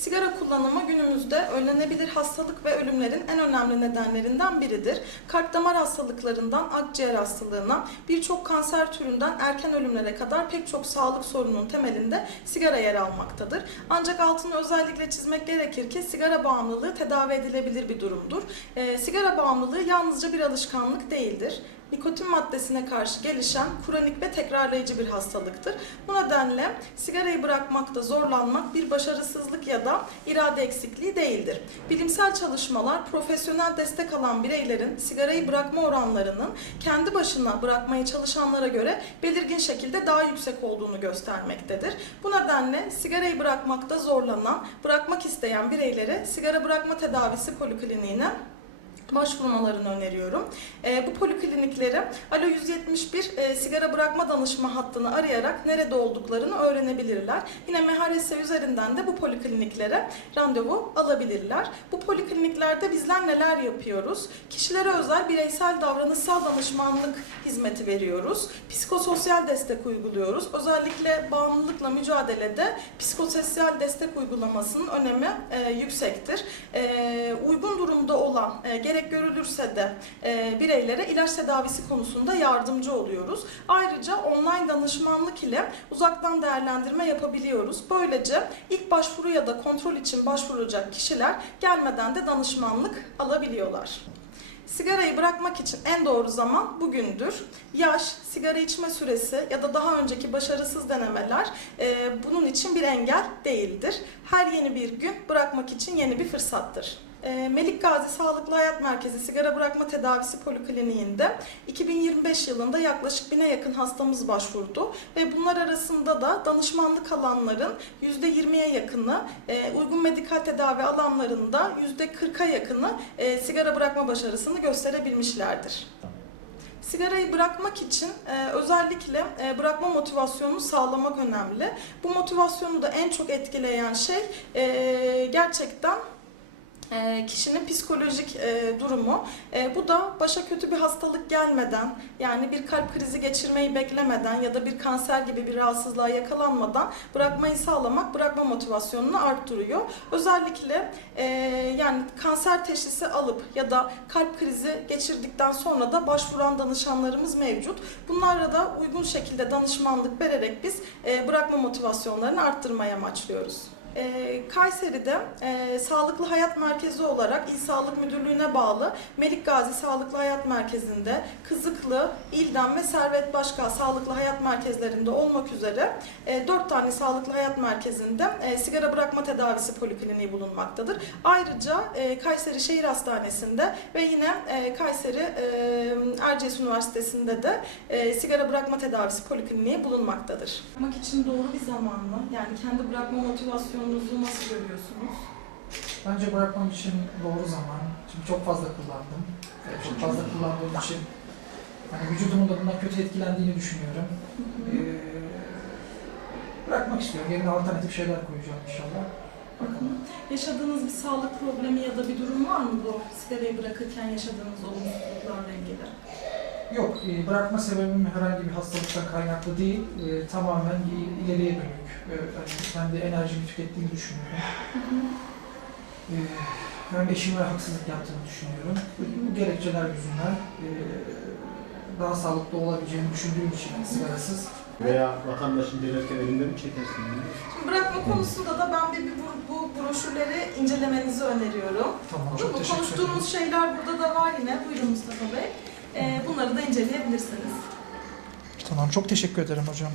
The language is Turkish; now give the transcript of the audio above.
Sigara kullanımı günümüzde önlenebilir hastalık ve ölümlerin en önemli nedenlerinden biridir. Kalp damar hastalıklarından akciğer hastalığına, birçok kanser türünden erken ölümlere kadar pek çok sağlık sorununun temelinde sigara yer almaktadır. Ancak altını özellikle çizmek gerekir ki sigara bağımlılığı tedavi edilebilir bir durumdur. Ee, sigara bağımlılığı yalnızca bir alışkanlık değildir nikotin maddesine karşı gelişen kronik ve tekrarlayıcı bir hastalıktır. Bu nedenle sigarayı bırakmakta zorlanmak bir başarısızlık ya da irade eksikliği değildir. Bilimsel çalışmalar profesyonel destek alan bireylerin sigarayı bırakma oranlarının kendi başına bırakmaya çalışanlara göre belirgin şekilde daha yüksek olduğunu göstermektedir. Bu nedenle sigarayı bırakmakta zorlanan, bırakmak isteyen bireylere sigara bırakma tedavisi polikliniğine başvurmalarını öneriyorum. E, bu poliklinikleri Alo 171 e, sigara bırakma danışma hattını arayarak nerede olduklarını öğrenebilirler. Yine MHRS üzerinden de bu polikliniklere randevu alabilirler. Bu polikliniklerde bizler neler yapıyoruz? Kişilere özel bireysel davranışsal danışmanlık hizmeti veriyoruz. Psikososyal destek uyguluyoruz. Özellikle bağımlılıkla mücadelede psikososyal destek uygulamasının önemi e, yüksektir. E, uygun durumda olan e, gerek görülürse de e, bireylere ilaç tedavisi konusunda yardımcı oluyoruz. Ayrıca online danışmanlık ile uzaktan değerlendirme yapabiliyoruz. Böylece ilk başvuru ya da kontrol için başvuracak kişiler gelmeden de danışmanlık alabiliyorlar. Sigarayı bırakmak için en doğru zaman bugündür. Yaş, sigara içme süresi ya da daha önceki başarısız denemeler e, bunun için bir engel değildir. Her yeni bir gün bırakmak için yeni bir fırsattır. E, Melik Gazi Sağlıklı Hayat Merkezi Sigara Bırakma Tedavisi Polikliniğinde 2025 yılında yaklaşık bine yakın hastamız başvurdu ve bunlar arasında da danışmanlık alanların %20'ye yakını, e, uygun medikal tedavi alanlarında %40'a yakını e, sigara bırakma başarısını gösterebilmişlerdir. Sigarayı bırakmak için e, özellikle e, bırakma motivasyonunu sağlamak önemli. Bu motivasyonu da en çok etkileyen şey e, gerçekten e, kişinin psikolojik e, durumu. E, bu da başa kötü bir hastalık gelmeden, yani bir kalp krizi geçirmeyi beklemeden ya da bir kanser gibi bir rahatsızlığa yakalanmadan bırakmayı sağlamak bırakma motivasyonunu arttırıyor. Özellikle e, yani kanser teşhisi alıp ya da kalp krizi geçirdikten sonra da başvuran danışanlarımız mevcut. Bunlarla da uygun şekilde danışmanlık vererek biz e, bırakma motivasyonlarını arttırmaya amaçlıyoruz. E, Kayseri'de e, Sağlıklı Hayat Merkezi olarak İl Sağlık Müdürlüğü'ne bağlı Melik Gazi Sağlıklı Hayat Merkezi'nde Kızıklı, İldem ve Servet Başka Sağlıklı Hayat Merkezlerinde olmak üzere e, 4 tane Sağlıklı Hayat Merkezi'nde e, sigara bırakma tedavisi polikliniği bulunmaktadır. Ayrıca e, Kayseri Şehir Hastanesi'nde ve yine e, Kayseri e, Erciyes Üniversitesi'nde de e, sigara bırakma tedavisi polikliniği bulunmaktadır. Bırakmak için doğru bir zaman mı? Yani kendi bırakma motivasyonunuzu nasıl görüyorsunuz? Bence bırakmam için doğru zaman. Çünkü çok fazla kullandım. Ee, Çok fazla kullandığım için hani vücudumun da bundan kötü etkilendiğini düşünüyorum. Ee, bırakmak istiyorum. Yerine alternatif şeyler koyacağım inşallah. Bakalım. Yaşadığınız bir sağlık problemi ya da bir durum var mı bu sigarayı bırakırken yaşadığınız olumsuzluklarla ilgili? Yok, e, bırakma sebebim herhangi bir hastalıktan kaynaklı değil. E, tamamen ileriye dönük. E, hani kendi enerjimi tükettiğimi düşünüyorum. E, hem eşime haksızlık yaptığını düşünüyorum. Bu gerekçeler yüzünden e, daha sağlıklı olabileceğini düşündüğüm için sigarasız Veya vatandaşın denerken elinde mi çekersin? yani? Şimdi bırakma konusunda da ben bir, bir bu, bu broşürleri incelemenizi öneriyorum. Tamam, çok mu? teşekkür ederim. Konuştuğumuz şeyler burada da var yine. Buyurun Mustafa Bey. Ee, bunları da inceleyebilirsiniz. Tamam, çok teşekkür ederim hocam.